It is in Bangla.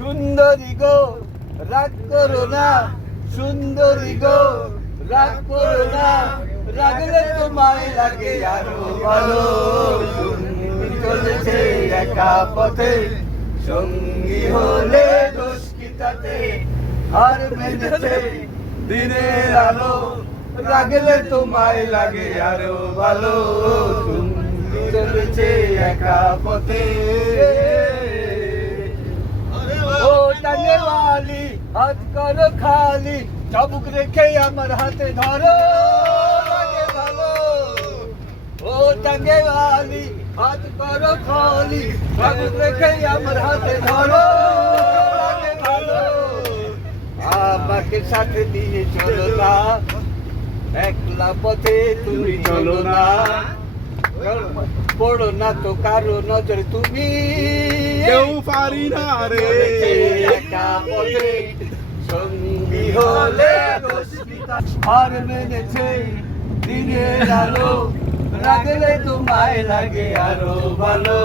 সুন্দরী গো রাগ করো না, সুন্দরী গো রাগ করো না, রাগলে তোমায় লাগে আরো ভালো। তুমি চলেছে একা পথে, সঙ্গী হলে দোষ কি তাতে, আর মেনেছে দিনের আলো, রাগলে তোমায় লাগে আরো ভালো। তুমি চলেছে একা পথে। ও টানে वाली হাত করো খালি, চাবুক রেখে আমার হাতে ধরো, লাগে ভালো। ও টানে वाली হাত করো খালি, চাবুক রেখে আমার হাতে ধরো, লাগে ভালো। আমাকে সাথে নিয়ে চলো না, একলা পথে তুমি চলো না, পড়ো না তো কারো নজর তুমি, কেউ পারি না রে একা পথে সঙ্গী হলে দোষ কি তাতে, আর মেনেছে দিনের আলো, রাগলে তোমায় লাগে আরো ভালো।